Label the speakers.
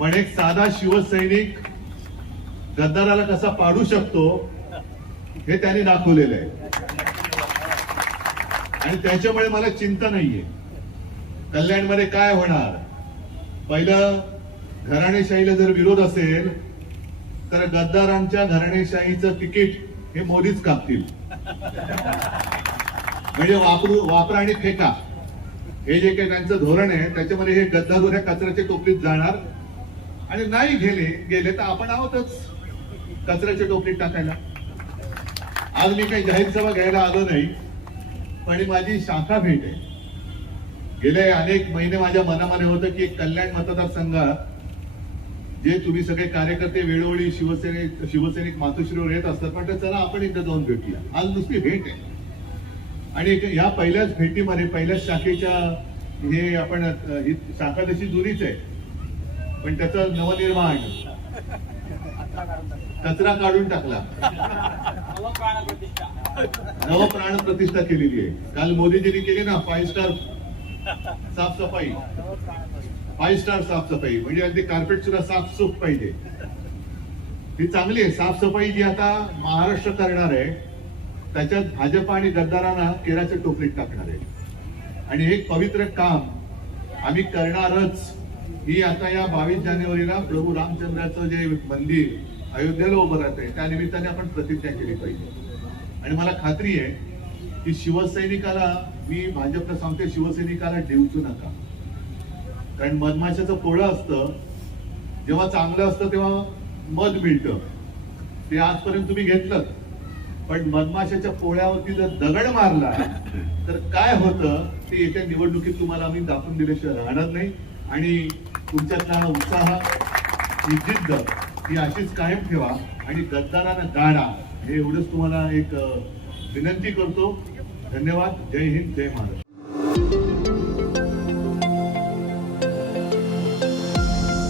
Speaker 1: पण एक साधा शिवसैनिक गद्दाराला कसा पाडू शकतो हे त्यांनी दाखवलेलं आहे. आणि त्याच्यामुळे मला चिंता नाहीये. कल्याणमध्ये काय होणार? पहिलं घराणेशाहीला जर विरोध असेल तर गद्दारांच्या घराणेशाहीचं तिकीट हे मोदीच कापतील. म्हणजे वापरू वापरा आणि फेका. हे जे काही त्यांचं धोरण आहे त्याच्यामध्ये हे गद्दार ह्या कचऱ्याच्या टोपलीत जाणार आणि नाही गेले गेले तर आपण आहोतच कचऱ्याच्या टोपलीत टाकायला. आज मी काही जाहीर सभा घ्यायला आलो नाही पण माझी शाखा भेट आहे. गेले अनेक महिने माझ्या मनामध्ये होतं की एक कल्याण मतदारसंघात जे तुम्ही सगळे कार्यकर्ते वेळोवेळी शिवसेने शिवसैनिक मातोश्रीवर येत असतात पण चला आपण इथं जाऊन भेटूया. आज नुसती भेट आहे. आणि ह्या या पहिल्याच भेटीमध्ये पहिल्याच शाखेच्या हे आपण ही शाखा तशी जुनीच आहे. पण त्याचं नवनिर्माण कचरा काढून टाकला. नवप्राण प्रतिष्ठा केलेली आहे. काल मोदीजींनी केली ना फाईव्ह स्टार साफसफाई. फाईव्ह स्टार साफसफाई. म्हणजे अगदी कार्पेट सुद्धा साफसूफ पाहिजे. ही चांगली आहे. साफसफाई जी आता महाराष्ट्र करणार आहे त्याच्यात भाजप आणि गद्दारांना केराच्या टोपलीत टाकणार आहे. आणि हे पवित्र काम आम्ही करणारच. ही आता या बावीस जानेवारीला प्रभू रामचंद्राचं जे मंदिर अयोध्येला उभं राहत आहे त्या निमित्ताने आपण प्रतिज्ञा केली पाहिजे. आणि मला खात्री आहे की शिवसैनिकाला मी भाजपला सांगते शिवसैनिकाला ठेवू नका. कारण मधमाशाचं पोळं असतं जेव्हा चांगलं असतं तेव्हा मध मिळतं. ते आजपर्यंत तुम्ही घेतलं. पण मधमाशाच्या पोळ्यावरती जर दगड मारला तर काय होतं ते येत्या निवडणुकीत तुम्हाला आम्ही दाखवून दिल्याशिवाय राहणार नाही. आणि तुमच्यातला हा उत्साह ही जिद्द ही अशीच कायम ठेवा आणि गद्दारांना गाडा. हे एवढंच तुम्हाला एक विनंती करतो. धन्यवाद. जय हिंद जय महाराष्ट्र.